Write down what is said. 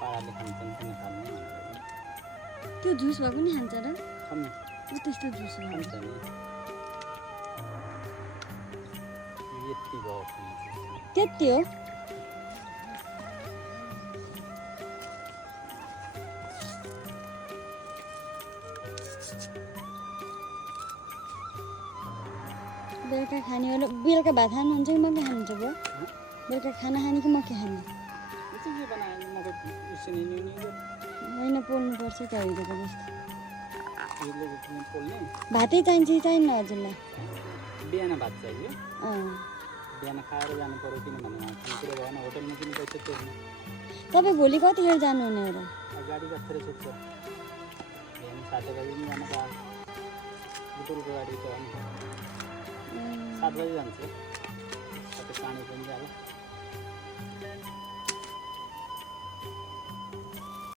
पाराले खान्छन् किन खानु भनेर त्यो जुस भए पनि खान्छ र खानु त्यस्तो जुस हो खान्छ नि यति भयो त्यति हो बेलुका खाने होला बेलुका भात खानुहुन्छ कि मकै खानुहुन्छ बुवा बेलुका खाना खाने कि मकै खाने के बनायो मकै उसिनी नुनी होइन पोल्नुपर्छ चाहिएको जस्तो यसले पोल्ने भातै चाहिन्छ कि चाहिन्न हजुरलाई बिहान भात चाहियो अँ बिहान खाएर जानु पऱ्यो किनभने खानेकुरो भएन होटलमा किन पैसा तिर्नु तपाईँ भोलि कतिखेर जानुहुने हो र गाडी कखेर छुट्छ बिहान 7 बजी नि जानु पायो बुटुलको गाडी छ 7 बजी जान्छ कतै पानी पनि जाला